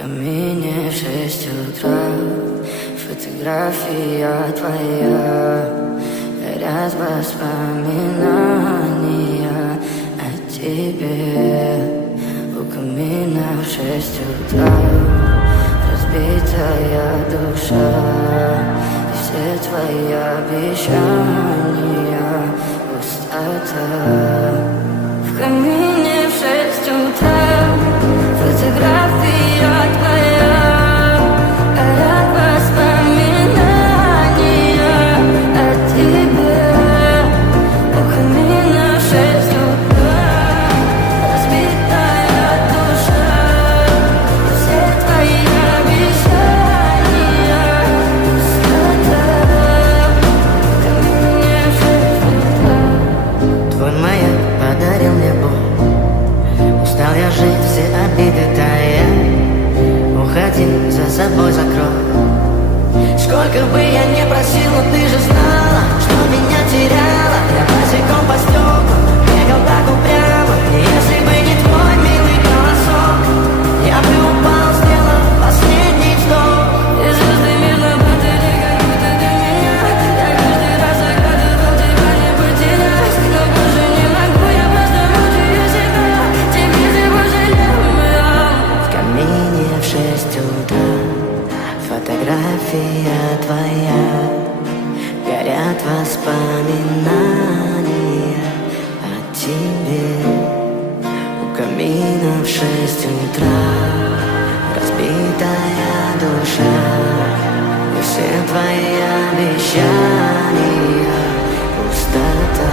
камине в 6 утра фотография твоя, горят воспоминания о тебе. У камина в 6 утра разбитая душа, и все твои обещания пустота. В камине в 6 утра фотография твоя, горят воспоминания о тебе. У камина в 6 утра разбитая душа, все твои обещания пустота. В камине в 6 утра твой маяк подарил мне боль. Устал я жить, все обиды тая. Уходи, за собой закрой. Сколько бы я не просил, но ты же знала, что меня теряла. Я босиком по стеклу бегал так упрямо. И если бы не твой милый голосок, я бы упал, сделав последний вздох. И звезды мирно падали, как будто для меня. Я каждый раз загадывал тебя не потерять, но больше не могу, я просто мучаю себя. Теперь ты пожалел. В камине в 6 утра фотография твоя, горят воспоминания о тебе. У камина в 6 утра разбитая душа, и все твои обещания пустота.